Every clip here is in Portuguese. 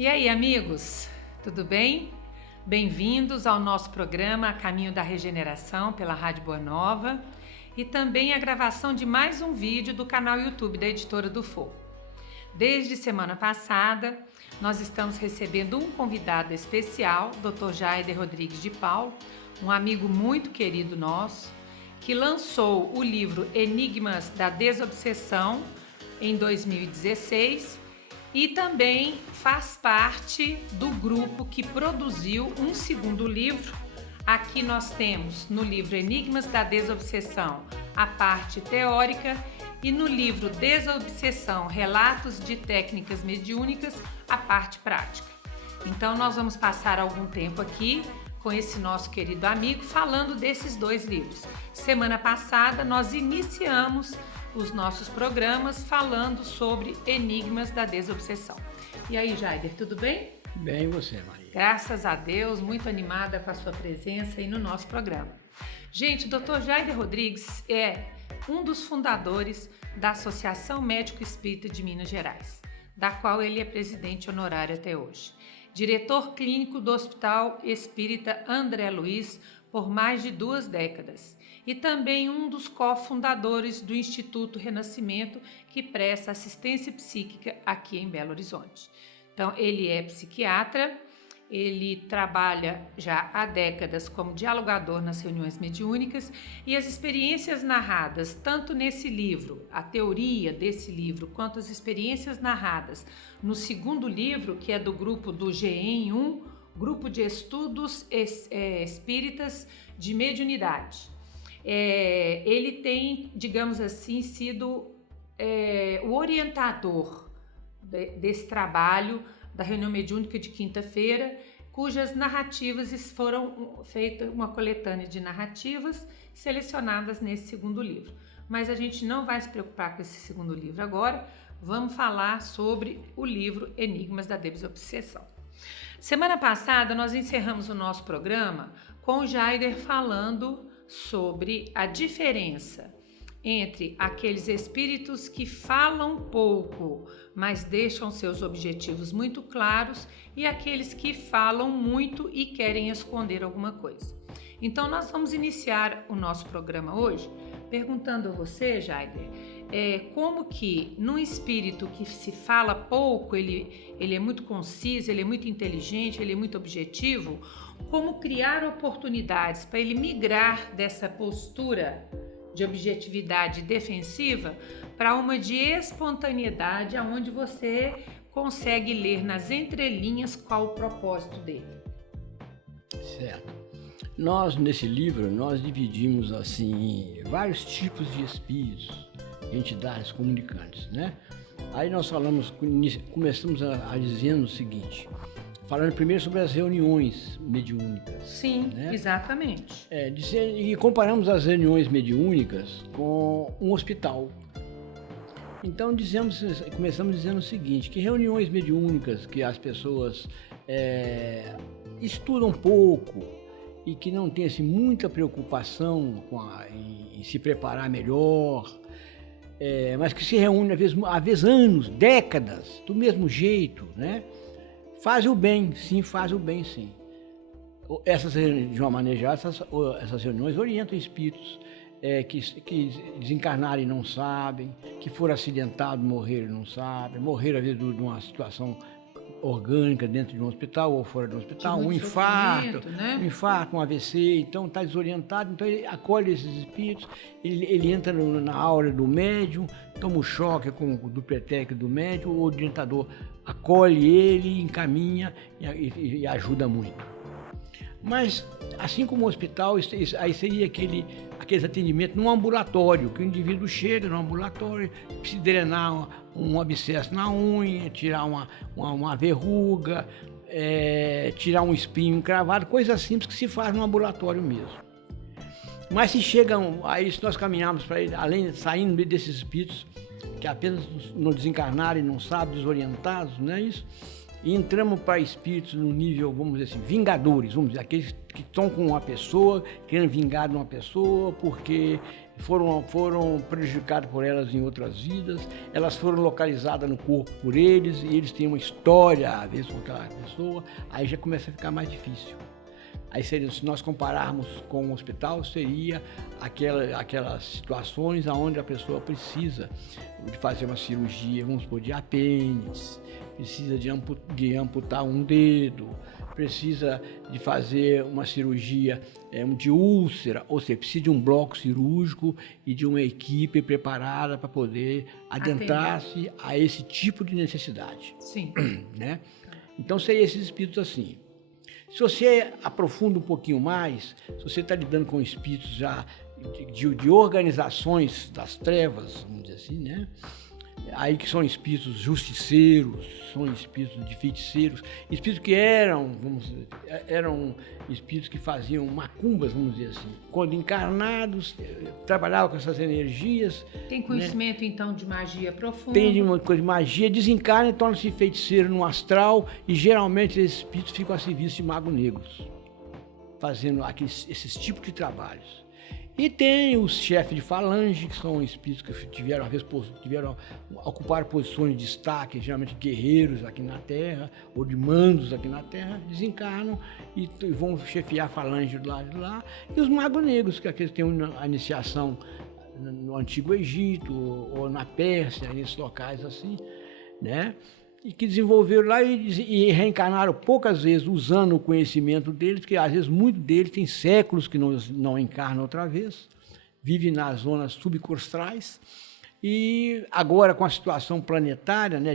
E aí, amigos, tudo bem? Bem-vindos ao nosso programa Caminho da Regeneração pela Rádio Boa Nova e também a gravação de mais um vídeo do canal YouTube da Editora do Fogo. Desde semana passada, nós estamos recebendo um convidado especial, Dr. Jaider Rodrigues de Paulo, um amigo muito querido nosso, que lançou o livro Enigmas da Desobsessão em 2016 e também faz parte do grupo que produziu um segundo livro. Aqui nós temos no livro Enigmas da Desobsessão a parte teórica e no livro Desobsessão, Relatos de Técnicas Mediúnicas, a parte prática. Então nós vamos passar algum tempo aqui com esse nosso querido amigo falando desses dois livros. Semana passada nós iniciamos os nossos programas falando sobre Enigmas da Desobsessão. E aí, Jaider, tudo bem? Bem, e você, Maria? Graças a Deus, muito animada com a sua presença aí no nosso programa. Gente, o Dr. Jaider Rodrigues é um dos fundadores da Associação Médico Espírita de Minas Gerais, da qual ele é presidente honorário até hoje. Diretor clínico do Hospital Espírita André Luiz por mais de 2 décadas e também um dos cofundadores do Instituto Renascimento, que presta assistência psíquica aqui em Belo Horizonte. Então, ele é psiquiatra, ele trabalha já há décadas como dialogador nas reuniões mediúnicas e as experiências narradas, tanto nesse livro, a teoria desse livro, quanto as experiências narradas no segundo livro, que é do grupo do GEM1, Grupo de Estudos Espíritas de Mediunidade. Ele tem, digamos assim, sido o orientador desse trabalho da reunião mediúnica de quinta-feira, cujas narrativas foram feitas, uma coletânea de narrativas selecionadas nesse segundo livro. Mas a gente não vai se preocupar com esse segundo livro agora, vamos falar sobre o livro Enigmas da Desobsessão. Semana passada nós encerramos o nosso programa com o Jaider falando sobre a diferença entre aqueles espíritos que falam pouco, mas deixam seus objetivos muito claros, e aqueles que falam muito e querem esconder alguma coisa. Então nós vamos iniciar o nosso programa hoje perguntando a você, Jaider, como que num espírito que se fala pouco, ele é muito conciso, ele é muito inteligente, ele é muito objetivo, como criar oportunidades para ele migrar dessa postura de objetividade defensiva para uma de espontaneidade, onde você consegue ler nas entrelinhas qual o propósito dele. Certo. Nós, nesse livro, nós dividimos, assim, vários tipos de espíritos, entidades comunicantes, né? Aí nós começamos a dizendo o seguinte, falando primeiro sobre as reuniões mediúnicas. Sim, né? Exatamente. E comparamos as reuniões mediúnicas com um hospital. Então começamos dizendo o seguinte, que reuniões mediúnicas que as pessoas estudam pouco e que não têm assim, muita preocupação em se preparar melhor, mas que se reúnem às vezes anos, décadas, do mesmo jeito, né? Faz o bem, sim, faz o bem, sim. De uma maneira geral, essas reuniões orientam espíritos que desencarnaram e não sabem, que foram acidentados, morreram e não sabem, morreram às vezes de uma situação orgânica dentro de um hospital ou fora do hospital, um infarto, né? Um infarto, um AVC, então está desorientado, então ele acolhe esses espíritos, ele entra na aura do médium, toma o choque com o dupleteque do médium, o orientador acolhe ele, encaminha e ajuda muito. Mas, assim como o hospital, aí seria aqueles atendimentos num ambulatório, que o indivíduo chega no ambulatório, precisa drenar um abscesso na unha, tirar uma verruga, tirar um espinho encravado, coisas simples que se faz no ambulatório mesmo. Mas se nós caminhamos para ele, saindo desses espíritos que apenas não desencarnaram e não sabem, desorientados, não é isso? e entramos para espíritos no nível, vamos dizer assim, vingadores, vamos dizer, aqueles que estão com uma pessoa, querendo vingar de uma pessoa porque foram prejudicados por elas em outras vidas, elas foram localizadas no corpo por eles, e eles têm uma história, às vezes, com aquela pessoa, aí já começa a ficar mais difícil. Aí seria, se nós compararmos com o hospital, seria aquelas situações onde a pessoa precisa de fazer uma cirurgia, vamos supor, de apêndice, precisa de amputar um dedo, precisa de fazer uma cirurgia de úlcera, ou seja, precisa de um bloco cirúrgico e de uma equipe preparada para poder adentrar-se a esse tipo de necessidade. Sim. Né? Então, seriam esses espíritos assim. Se você aprofunda um pouquinho mais, se você está lidando com espíritos já de organizações das trevas, vamos dizer assim, né? Aí que são espíritos justiceiros, são espíritos de feiticeiros, espíritos que eram espíritos que faziam macumbas, vamos dizer assim. Quando encarnados, trabalhavam com essas energias. Tem conhecimento, né? Então, de magia profunda. Tem uma coisa de magia, desencarna e torna-se feiticeiro no astral, e geralmente esses espíritos ficam a serviço de magos negros, fazendo esses tipos de trabalhos. E tem os chefes de falange, que são espíritos que tiveram ocupar posições de destaque, geralmente guerreiros aqui na Terra, ou de mandos aqui na Terra, desencarnam e vão chefiar a falange do lado de lá. E os magos negros, que aqueles que têm a iniciação no Antigo Egito, ou na Pérsia, nesses locais assim, né? E que desenvolveram lá e reencarnaram poucas vezes usando o conhecimento deles, porque às vezes muitos deles têm séculos que não encarnam outra vez, vivem nas zonas subcostrais, e agora com a situação planetária, né,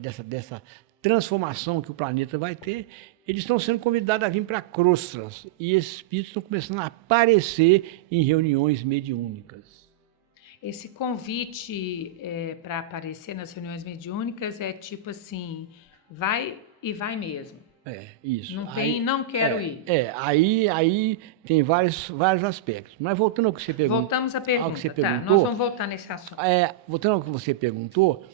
dessa transformação que o planeta vai ter, eles estão sendo convidados a vir para crostras, e esses espíritos estão começando a aparecer em reuniões mediúnicas. Esse convite para aparecer nas reuniões mediúnicas é tipo assim, vai e vai mesmo. Isso. Não tem, não quero ir. Aí tem vários aspectos. Mas voltando ao que você perguntou. Voltamos à pergunta, que você tá? Nós vamos voltar nesse assunto. Voltando ao que você perguntou,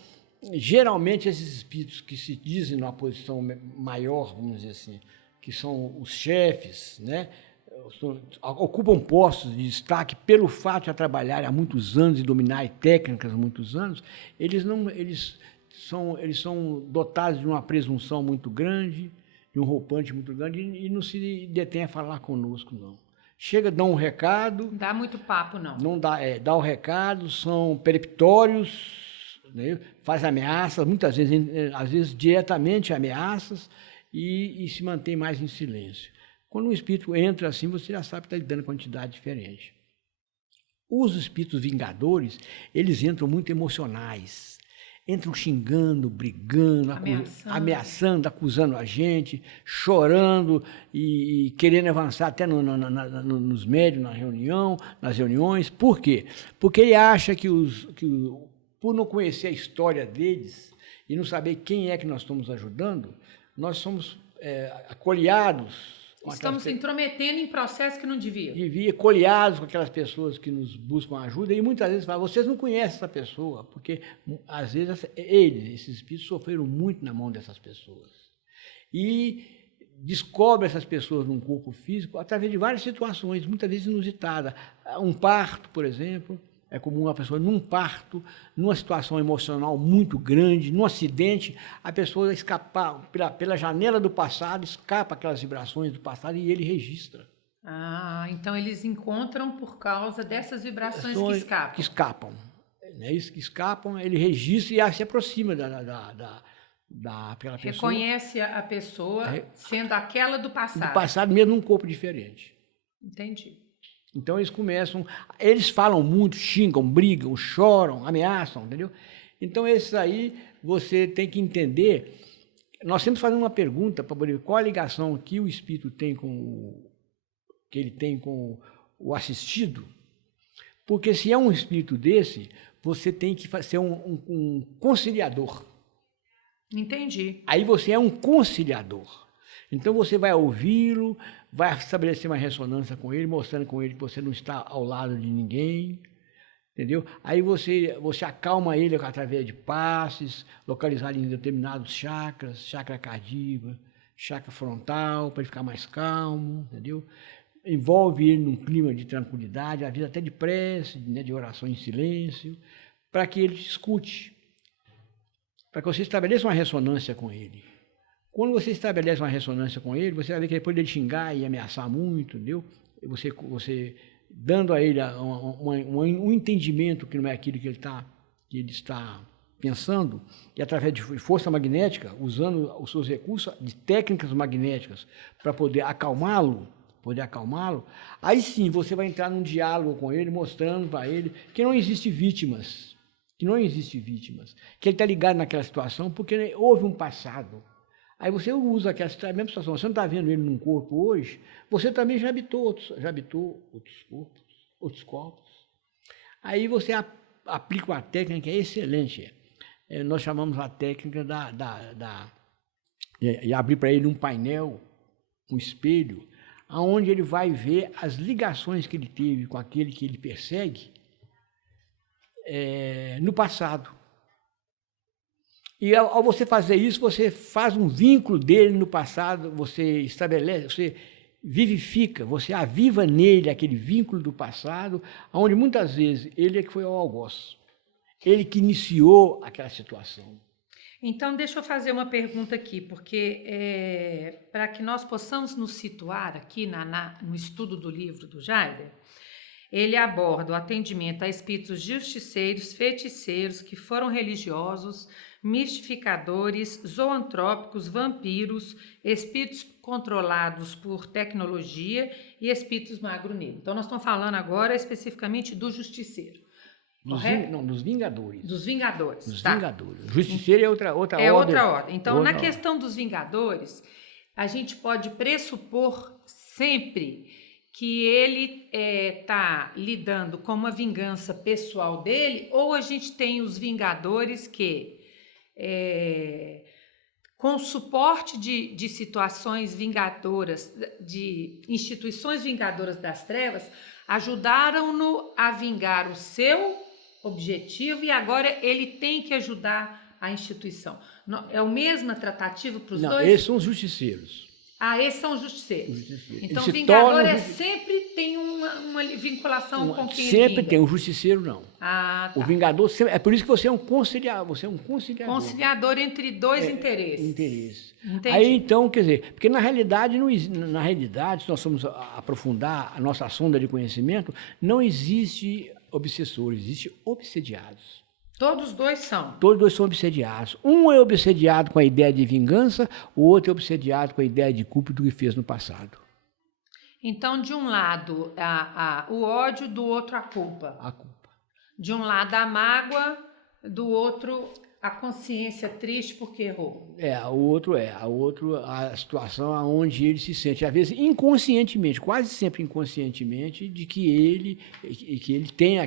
geralmente esses espíritos que se dizem numa posição maior, vamos dizer assim, que são os chefes, né? Ocupam postos de destaque pelo fato de trabalharem há muitos anos e dominarem técnicas há muitos anos, eles são dotados de uma presunção muito grande, de um roupante muito grande, e não se detém a falar conosco, não. Chega, dá um recado... Não dá muito papo, não. Não dá, dá o recado, são peremptórios, né? Faz ameaças, muitas vezes, às vezes diretamente ameaças, e se mantém mais em silêncio. Quando um espírito entra assim, você já sabe que está lidando com uma entidade diferente. Os espíritos vingadores, eles entram muito emocionais. Entram xingando, brigando, ameaçando, acusando a gente, chorando e querendo avançar até nos médios, nas reuniões. Por quê? Porque ele acha que por não conhecer a história deles e não saber quem é que nós estamos ajudando, nós somos acolhiados. Estamos se intrometendo em processos que não deviam. Colhados com aquelas pessoas que nos buscam ajuda, e muitas vezes falam, vocês não conhecem essa pessoa, porque às vezes esses espíritos sofreram muito na mão dessas pessoas. E descobrem essas pessoas num corpo físico através de várias situações, muitas vezes inusitadas. Um parto, por exemplo. É comum uma pessoa, num parto, numa situação emocional muito grande, num acidente, a pessoa escapar pela janela do passado, escapa aquelas vibrações do passado e ele registra. Então eles encontram por causa dessas vibrações que escapam. Que escapam. É isso que escapam, ele registra e se aproxima daquela pessoa. Reconhece a pessoa sendo aquela do passado. Do passado, mesmo num corpo diferente. Entendi. Então eles falam muito, xingam, brigam, choram, ameaçam, entendeu? Então esses aí você tem que entender. Nós temos que fazer uma pergunta para ver qual a ligação que o espírito tem que ele tem com o assistido, porque se é um espírito desse, você tem que ser um conciliador. Entendi. Aí você é um conciliador. Então você vai ouvi-lo, vai estabelecer uma ressonância com ele, mostrando com ele que você não está ao lado de ninguém, Entendeu? Aí você acalma ele através de passes, localizado em determinados chakras, chakra cardíaco, chakra frontal, para ele ficar mais calmo, entendeu? Envolve ele num clima de tranquilidade, às vezes até de prece, né, de oração em silêncio, para que ele te escute, para que você estabeleça uma ressonância com ele. Quando você estabelece uma ressonância com ele, você vai ver que depois dele xingar e ameaçar muito, entendeu? Você dando a ele um entendimento que não é aquilo que ele está pensando, e através de força magnética, usando os seus recursos de técnicas magnéticas para poder acalmá-lo, aí sim você vai entrar num diálogo com ele, mostrando para ele que não existe vítimas, que ele está ligado naquela situação porque houve um passado. Aí você usa aquela mesma situação, você não está vendo ele num corpo hoje, você também já habitou outros corpos. Aí você aplica uma técnica que é excelente. Nós chamamos a técnica de abrir para ele um painel, um espelho, onde ele vai ver as ligações que ele teve com aquele que ele persegue no passado. E ao você fazer isso, você faz um vínculo dele no passado, você estabelece, você vivifica, você aviva nele aquele vínculo do passado, onde muitas vezes ele é que foi ao algoz, ele que iniciou aquela situação. Então, deixa eu fazer uma pergunta aqui, porque para que nós possamos nos situar aqui no estudo do livro do Jaider, ele aborda o atendimento a espíritos justiceiros, feiticeiros, que foram religiosos, mistificadores, zoantrópicos, vampiros, espíritos controlados por tecnologia e espíritos magro-negro. Então, nós estamos falando agora especificamente do justiceiro. Dos vingadores. Dos vingadores. Dos tá. vingadores. Justiceiro é outra ordem. É outra ordem. Então, na questão dos vingadores, a gente pode pressupor sempre que ele está lidando com uma vingança pessoal dele, ou a gente tem os vingadores que, com suporte de situações vingadoras, de instituições vingadoras das trevas, ajudaram-no a vingar o seu objetivo e agora ele tem que ajudar a instituição. É a mesma tratativa para os dois? Não, esses são os justiceiros. Esses são os justiceiros. Então, o vingador sempre tem uma vinculação com quem sempre vinga. tem, o justiceiro não. Tá. O vingador sempre, é por isso que você é um conciliador. Conciliador entre dois interesses. Entendi. Aí então, quer dizer, porque na realidade, se nós formos aprofundar a nossa sonda de conhecimento, não existe obsessores, existe obsediados. Todos dois são? Todos dois são obsediados. Um é obsediado com a ideia de vingança, o outro é obsediado com a ideia de culpa do que fez no passado. Então, de um lado, o ódio, do outro, a culpa. A culpa. De um lado, a mágoa, do outro, a consciência triste porque errou. A situação onde ele se sente, às vezes inconscientemente, quase sempre inconscientemente, de que ele tem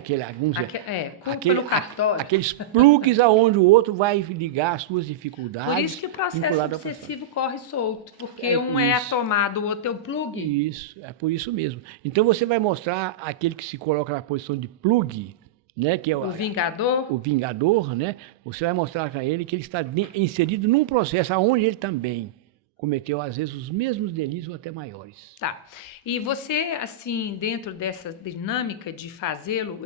culpa no cartório. Aqueles plugs aonde o outro vai ligar as suas dificuldades. Por isso que o processo obsessivo corre solto, porque um é a tomada, o outro é o plug. Isso, é por isso mesmo. Então você vai mostrar aquele que se coloca na posição de plug, né, que é o vingador. O vingador, né? Você vai mostrar para ele que ele está inserido num processo onde ele também cometeu, às vezes, os mesmos delitos ou até maiores. Tá. E você, assim, dentro dessa dinâmica de fazê-lo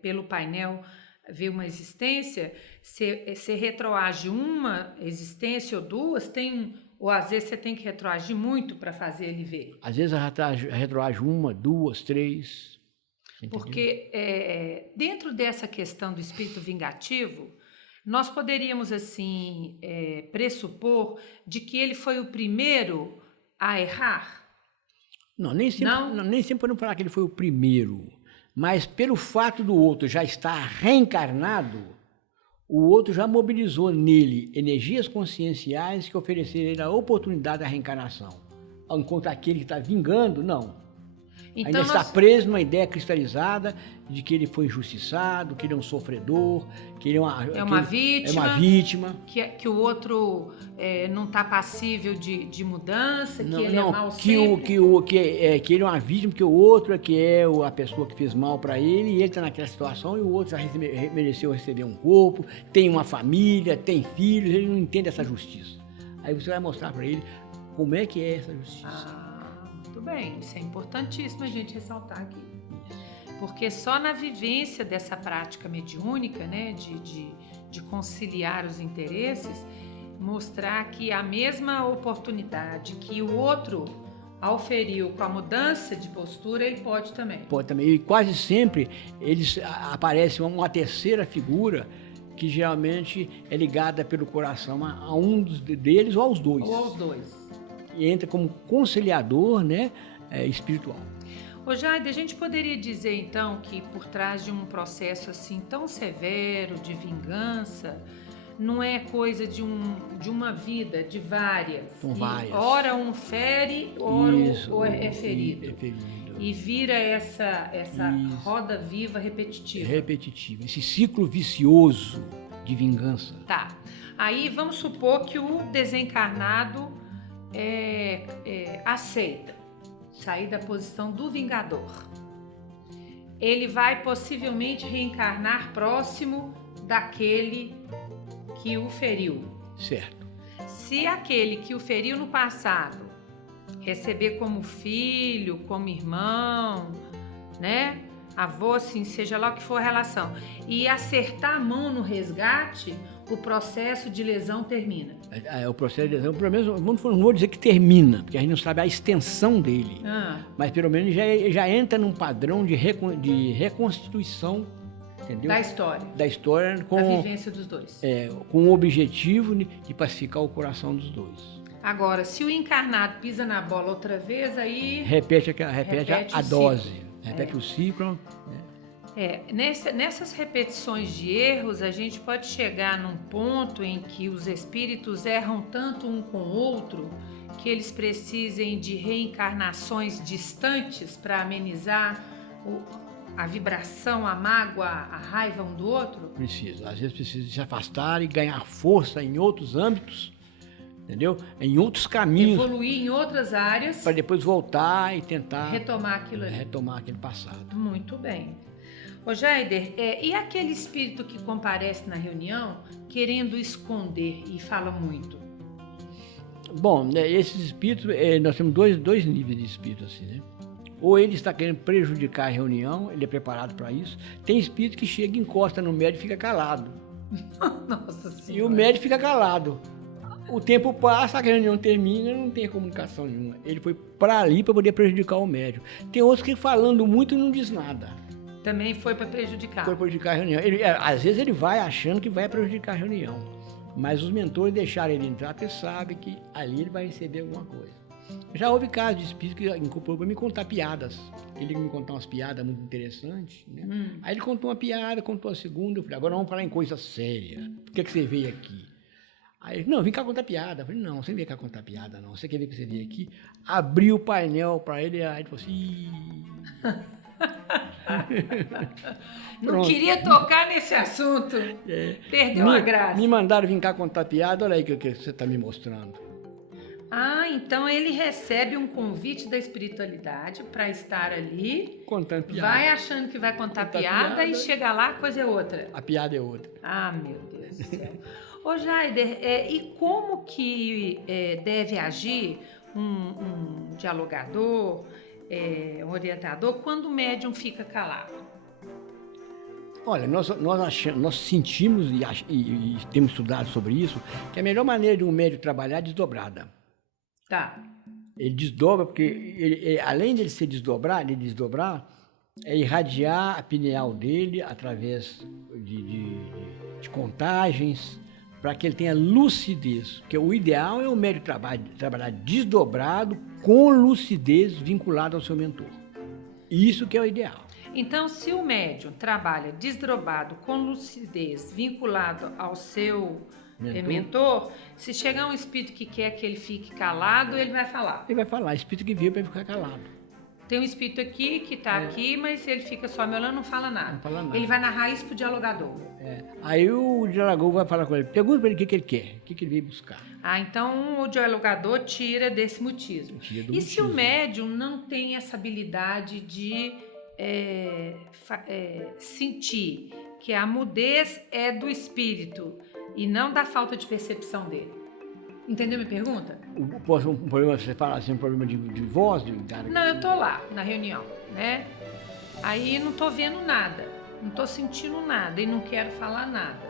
pelo painel, ver uma existência, você retroage uma existência ou duas, ou às vezes você tem que retroagir muito para fazer ele ver? Às vezes retroage uma, duas, três. Entendeu? Porque dentro dessa questão do espírito vingativo, nós poderíamos assim pressupor de que ele foi o primeiro a errar? Não, nem sempre podemos falar que ele foi o primeiro, mas pelo fato do outro já estar reencarnado, o outro já mobilizou nele energias conscienciais que ofereceram a oportunidade da reencarnação. Enquanto aquele que está vingando, não. Então, Ainda está preso numa ideia cristalizada de que ele foi injustiçado, que ele é um sofredor, que ele é uma vítima. É uma vítima. Que o outro não está passível de mudança, que ele é mau que sempre. que ele é uma vítima, que o outro é que é a pessoa que fez mal para ele, e ele está naquela situação, e o outro já mereceu receber um corpo, tem uma família, tem filhos, ele não entende essa justiça. Aí você vai mostrar para ele como é que é essa justiça. Muito bem, isso é importantíssimo a gente ressaltar aqui. Porque só na vivência dessa prática mediúnica, né, de conciliar os interesses, mostrar que a mesma oportunidade que o outro auferiu com a mudança de postura, ele pode também. Pode também. E quase sempre aparece uma terceira figura que geralmente é ligada pelo coração a um deles ou aos dois. Ou aos dois. E entra como conciliador, né, espiritual. Ô Jaide, a gente poderia dizer então que por trás de um processo assim tão severo de vingança, não é coisa de uma vida, de várias. São várias. Ora um fere, ora ou é ferido. É ferido. E vira essa roda viva repetitiva. Repetitiva. Esse ciclo vicioso de vingança. Tá. Aí vamos supor que o desencarnado aceita sair da posição do vingador. Ele vai possivelmente reencarnar próximo daquele que o feriu. Certo. Se aquele que o feriu no passado receber como filho, como irmão, né? Avô, assim, seja lá o que for a relação, e acertar a mão no resgate, o processo de lesão termina. O processo de lesão, pelo menos, não vou dizer que termina, porque a gente não sabe a extensão dele, mas pelo menos já entra num padrão de reconstituição, entendeu? Da história. Da história, da vivência dos dois. Com o objetivo de pacificar o coração dos dois. Agora, se o encarnado pisa na bola outra vez, aí... Repete a dose, repete o ciclo. Nessas repetições de erros, a gente pode chegar num ponto em que os espíritos erram tanto um com o outro que eles precisem de reencarnações distantes para amenizar a vibração, a mágoa, a raiva um do outro? Precisa. Às vezes precisa se afastar e ganhar força em outros âmbitos, entendeu? Em outros caminhos. Evoluir em outras áreas. Para depois voltar e tentar... retomar aquilo ali. Retomar aquele passado. Muito bem. Ô Jaider, e aquele espírito que comparece na reunião querendo esconder e fala muito? Bom, esses espíritos, nós temos dois níveis de espírito assim, né? Ou ele está querendo prejudicar a reunião, ele é preparado para isso. Tem espírito que chega, encosta no médium e fica calado. Nossa Senhora. E o médium fica calado. O tempo passa, a reunião termina, não tem comunicação nenhuma. Ele foi para ali para poder prejudicar o médium. Tem outros que falando muito não diz nada. Também foi para prejudicar. Foi prejudicar a reunião. Às vezes ele vai achando que vai prejudicar a reunião. Mas os mentores deixaram ele entrar porque sabem que ali ele vai receber alguma coisa. Já houve casos de espírito que incorporou para me contar piadas. Ele me contar umas piadas muito interessantes, né? Aí ele contou uma piada, contou a segunda. Eu falei, agora vamos falar em coisa séria. Por que você veio aqui? Aí ele, não, vem cá contar piada. Eu falei, não, você não vem cá contar piada, não. Você quer ver que você veio aqui? Abri o painel para ele, aí ele falou assim... Não queria tocar nesse assunto. Perdeu a graça. Me mandaram vir cá contar piada, olha aí o que você está me mostrando. Então ele recebe um convite da espiritualidade para estar ali. Contando piada. Vai achando que vai contar piada e chega lá, a coisa é outra. A piada é outra. Meu Deus do céu. Ô Jaider, e como que deve agir um dialogador, um orientador, quando o médium fica calado? Olha, nós sentimos e temos estudado sobre isso, que a melhor maneira de um médium trabalhar é desdobrada. Tá. Ele desdobra, porque além de ele se desdobrar, é irradiar a pineal dele através de contagens, para que ele tenha lucidez. Porque o ideal é o médium trabalhar desdobrado, com lucidez vinculado ao seu mentor. Isso que é o ideal. Então, se o médium trabalha desdobrado, com lucidez, vinculado ao seu mentor, se chegar um espírito que quer que ele fique calado, ele vai falar. Ele vai falar, espírito que veio para ficar calado. tem um espírito aqui que está aqui, mas ele fica só me olhando, não fala nada. Não fala nada. Ele vai narrar isso pro dialogador. Aí o dialogador vai falar com ele, pergunta para ele o que ele quer, o que ele veio buscar. Ah, então o dialogador tira desse mutismo. Tira do E se o mutismo. médium não tem essa habilidade de sentir que a mudez é do espírito e não da falta de percepção dele? Entendeu minha pergunta? Um problema, você fala assim, um problema de voz? Não, eu tô lá na reunião, né? Aí não tô vendo nada, não tô sentindo nada e não quero falar nada.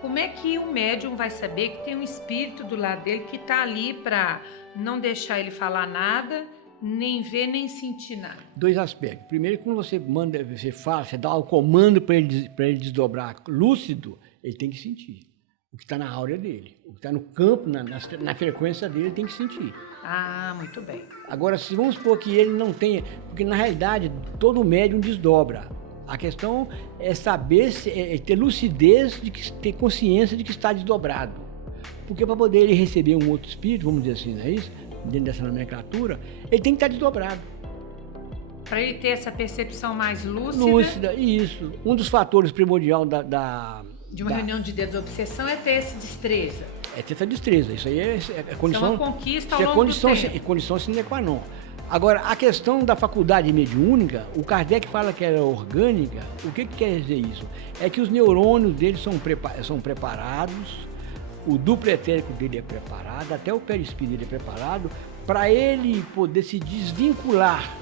Como é que o médium vai saber que tem um espírito do lado dele que tá ali para não deixar ele falar nada, nem ver, nem sentir nada? Dois aspectos. Primeiro, quando você manda, você fala, você dá o comando para ele desdobrar lúcido, ele tem que sentir. O que está na áurea dele, o que está no campo, na frequência dele, ele tem que sentir. Ah, muito bem. Agora, se vamos supor que ele não tenha, porque na realidade todo médium desdobra. A questão é saber, ter lucidez, ter consciência de que está desdobrado. Porque para poder ele receber um outro espírito, vamos dizer assim, não é isso? Dentro dessa nomenclatura, ele tem que estar desdobrado. Para ele ter essa percepção mais lúcida. Lúcida, isso. Um dos fatores primordiais De uma reunião de desobsessão é ter essa destreza. É ter essa destreza. Isso aí é condição. Isso é uma conquista ao isso longo é condição, do tempo. condição sine qua non. Agora, a questão da faculdade mediúnica, o Kardec fala que ela é orgânica. O que quer dizer isso? É que os neurônios dele são preparados, o duplo etérico dele é preparado, até o perispírito dele é preparado, para ele poder se desvincular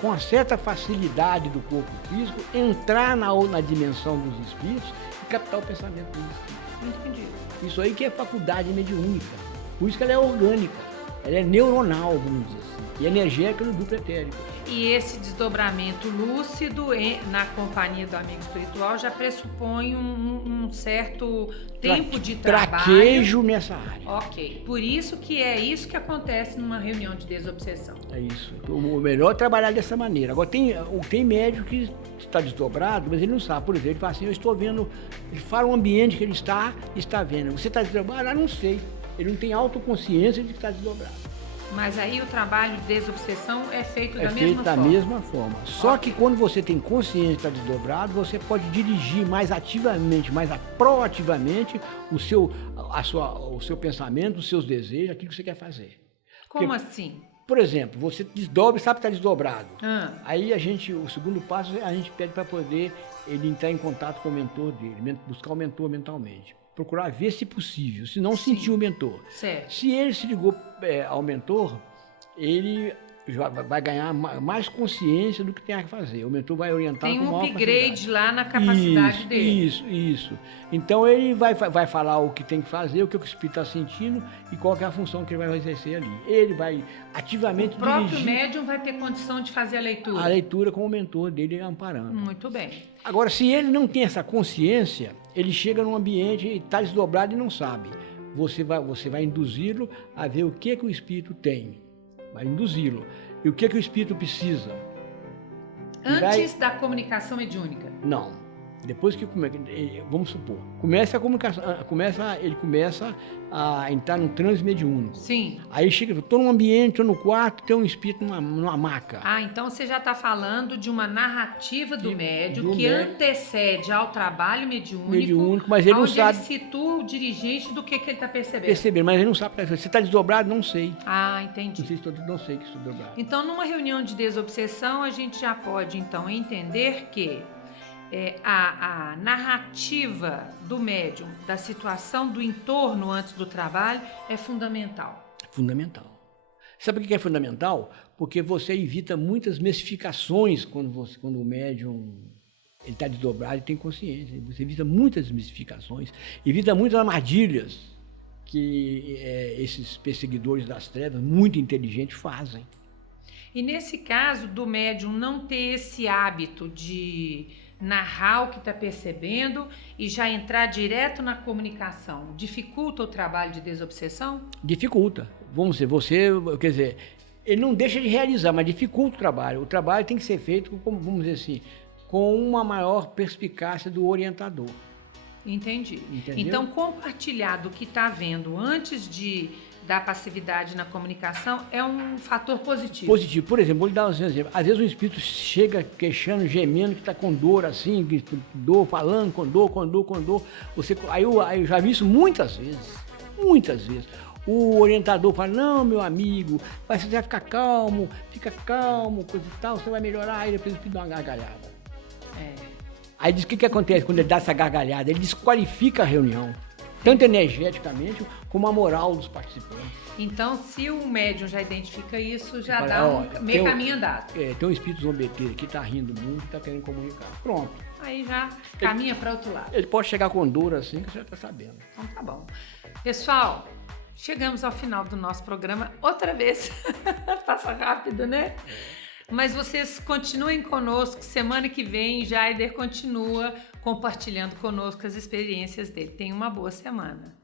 com uma certa facilidade do corpo físico, entrar na dimensão dos espíritos e captar o pensamento dos espíritos. Entendi. Isso aí que é faculdade mediúnica. Por isso que ela é orgânica, ela é neuronal, vamos dizer assim, e energética no duplo etérico. E esse desdobramento lúcido na companhia do amigo espiritual já pressupõe um certo tempo de trabalho. Traquejo nessa área. Ok. Por isso que é isso que acontece numa reunião de desobsessão. É isso. O melhor é trabalhar dessa maneira. Agora, tem médico que está desdobrado, mas ele não sabe. Por exemplo, ele fala assim, eu estou vendo... Ele fala o ambiente que ele está vendo. Você está desdobrado? Ah, não sei. Ele não tem autoconsciência de que está desdobrado. Mas aí o trabalho de desobsessão é feito da mesma forma? É feito da mesma forma. Só que quando você tem consciência de estar desdobrado, você pode dirigir mais ativamente, mais proativamente o seu pensamento, os seus desejos, aquilo que você quer fazer. Como assim? Por exemplo, você desdobra e sabe que está desdobrado. Aí o segundo passo, a gente pede para poder ele entrar em contato com o mentor dele, buscar o mentor mentalmente. Procurar ver se possível, se não sentir o mentor. Certo. Se ele se ligou ao mentor, ele já vai ganhar mais consciência do que tem a fazer. O mentor vai orientar tem com maior upgrade facilidade. Lá na capacidade dele. Isso. Então ele vai falar o que tem que fazer, o que o espírito está sentindo e qual que é a função que ele vai exercer ali. Ele vai ativamente dirigir. O próprio médium vai ter condição de fazer a leitura. A leitura com o mentor dele amparando. Muito bem. Agora, se ele não tem essa consciência, ele chega num ambiente e está desdobrado e não sabe. Você vai induzi-lo a ver o que o espírito tem. Vai induzi-lo. E o que o espírito precisa. Antes da comunicação mediúnica? Não. Depois que vamos supor, começa a comunicação, ele começa a entrar num transe mediúnico. Sim. Aí chega, estou num ambiente, estou no quarto, tem um espírito numa maca. Ah, então você já está falando de uma narrativa do médium que antecede ao trabalho mediúnico, mas ele não sabe. Ele situa o dirigente do que ele está percebendo. Mas ele não sabe. Você está desdobrado? Não sei. Ah, entendi. Não sei que estou dobrado. Então, numa reunião de desobsessão, a gente já pode, então, entender que a narrativa do médium, da situação do entorno antes do trabalho, é fundamental. Fundamental. Sabe por que é fundamental? Porque você evita muitas mistificações quando o médium está desdobrado e tem consciência. Você evita muitas mistificações, evita muitas armadilhas que esses perseguidores das trevas, muito inteligentes, fazem. E nesse caso do médium não ter esse hábito de narrar o que está percebendo e já entrar direto na comunicação, dificulta o trabalho de desobsessão? Dificulta. Vamos dizer, ele não deixa de realizar, mas dificulta o trabalho. O trabalho tem que ser feito, vamos dizer assim, com uma maior perspicácia do orientador. Entendi. Entendeu? Então, compartilhar do que está vendo antes de da passividade na comunicação é um fator positivo. Positivo. Por exemplo, vou lhe dar um exemplo. Às vezes o espírito chega queixando, gemendo, que está com dor assim, dor, falando com dor. Aí eu já vi isso muitas vezes. O orientador fala, não, meu amigo, você vai ficar calmo, fica calmo, coisa e tal, você vai melhorar. Aí depois o espírito dá uma gargalhada. Aí diz o que acontece quando ele dá essa gargalhada? Ele desqualifica a reunião, tanto energeticamente como a moral dos participantes. Então, se o médium já identifica isso, já dá meio caminho andado. Tem um espírito zombeteiro que está rindo muito e está querendo comunicar. Pronto. Aí já caminha para outro lado. Ele pode chegar com dor assim que você já está sabendo. Então tá bom. Pessoal, chegamos ao final do nosso programa outra vez. Passa rápido, né? Mas vocês continuem conosco. Semana que vem, Jaider continua compartilhando conosco as experiências dele. Tenha uma boa semana.